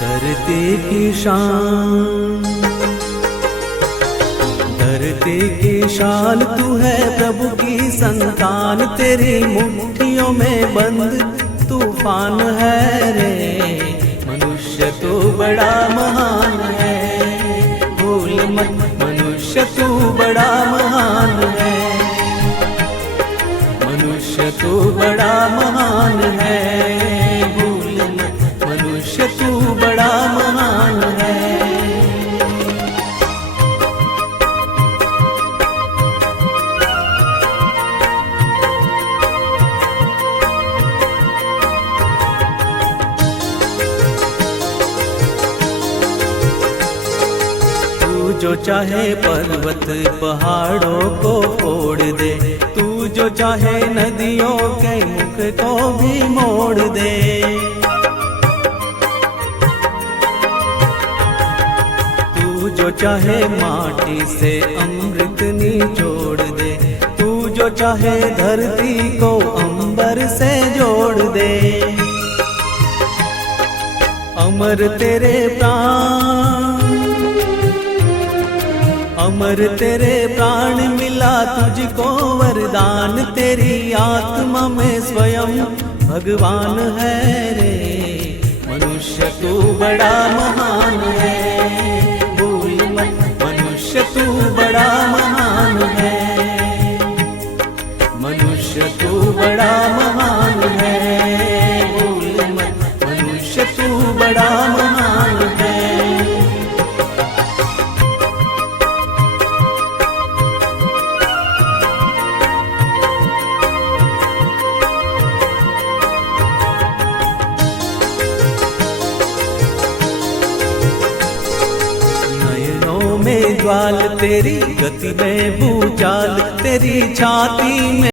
धरती की शान, धरती की शान तू है, प्रभु की संतान। तेरी मुट्ठियों में बंद तूफान है रे। मनुष्य तू बड़ा महान है, भूल मत मनुष्य तू बड़ा महान है। मनुष्य तू बड़ा महान है, भूल मत मनुष्य तू बड़ा महान है। जो चाहे पर्वत पहाड़ों को फोड़ दे, तू जो चाहे नदियों के मुख को भी मोड़ दे। तू जो चाहे माटी से अमृत निचोड़ दे, तू जो चाहे धरती को अंबर से जोड़ दे। अमर तेरे प्राण, अमर तेरे प्राण मिला तुझको वरदान। तेरी आत्मा में स्वयं भगवान है रे। मनुष्य तू बड़ा महान है, भूल मत मनुष्य तू बड़ा महान है। मनुष्य तू बड़ा महान है, भूल मत मनुष्य तू बड़ा महान है। ज्वाल तेरी गति में भूचाल, तेरी छाती में